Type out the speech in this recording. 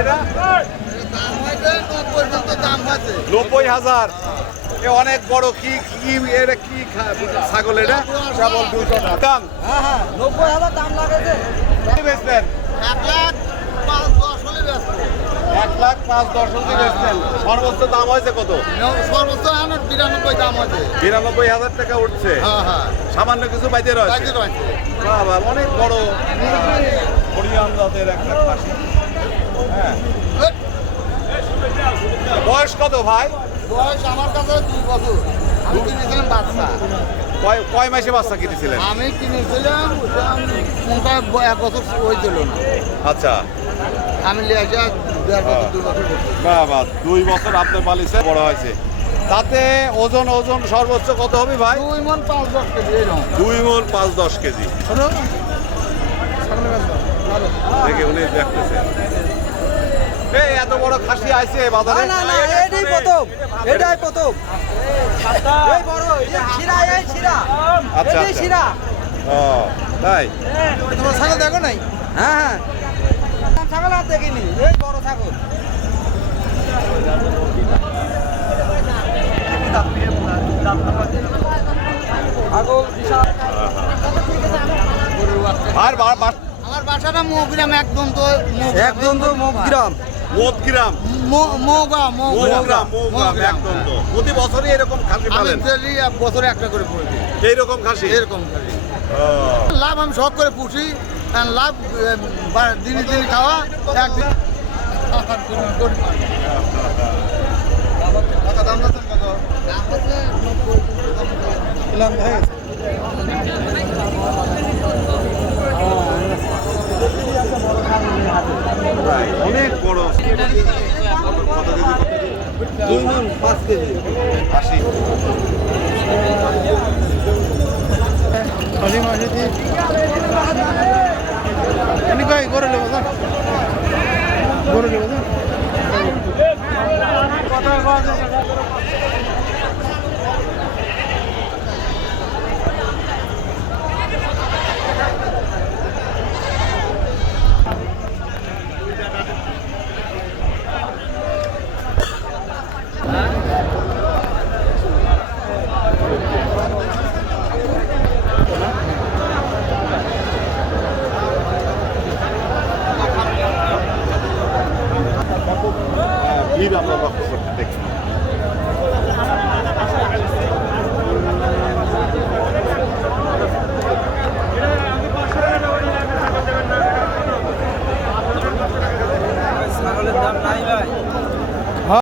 এটা? নব্বই হাজার। এ অনেক বড় কি কি এটা কি ছাগল এটা? ছাগল দুশো দাম নব্বই হাজার দাম? লাগেছে কি বেচলেন এক লাখ পাঁচ দশ অব্দি বেচলেন সর্বোচ্চ দাম হয়েছে কত? সর্বোচ্চ বিরানব্বই দাম বিরানব্বই হাজার টাকা উঠছে। হ্যাঁ হ্যাঁ সামান্য কিছু বাইতে রয়েছে। বাবা অনেক বড়। হরিয়ান জাতের একটা খাসি। বয়স কত ভাই? বয়স আমার কাছে দুই বছর। আমি কিনেছিলাম বাচ্চা। কয় কয় মাসে বাচ্চা কিনেছিলেন? আমি কিনেছিলাম এক বছর হয়েছিল না। আচ্ছা। আমি বছর বাবা দুই বছর আপনার পালিছে বড় হয়েছে। তাতে ওজন ওজন সর্বোচ্চ কত হবে ভাই? দুই মন পাঁচ দশ কেজি দুই মন পাঁচ দশ কেজি। দেখে উনি দেখতেছে বড় খাসি আইছে বাজারে। না না এটাই প্রথম। এটাই প্রথম। এই বড় এই শিরা এই শিরা। আচ্ছা, আচ্ছা। শিরা। ও তাই? তোমার ছাগল দেখো নাই? হ্যাঁ হ্যাঁ। ছাগল আর দেখিনি। এই বড় ছাগল। আর আমার বাসাটা মৌগ্রাম একদম তো একদম তো গ্রাম মোদগ্রাম। মৌগা মৌগ্রাম মৌগ্রাম একদম তো। প্রতি বছরই এরকম খাসি আমি পালেন? বছরে একটা করে পড়ে এইরকম খাসি? এরকম ও, লাভ আমি শখ করে পুষি আর লাভ দিনে দিনে খাওয়া একদিন টাকা দাম যাচ্ছেন কত? দাম হচ্ছে তাই, অনেক বড় কত কত বড়। কত কেজি? দুই মন পাঁচ কেজি। আশি। এনে কই গরু নেব স্যার গরু নেব হ্যাঁ, ভিড় আমরা লক্ষ্য করতে দেখছি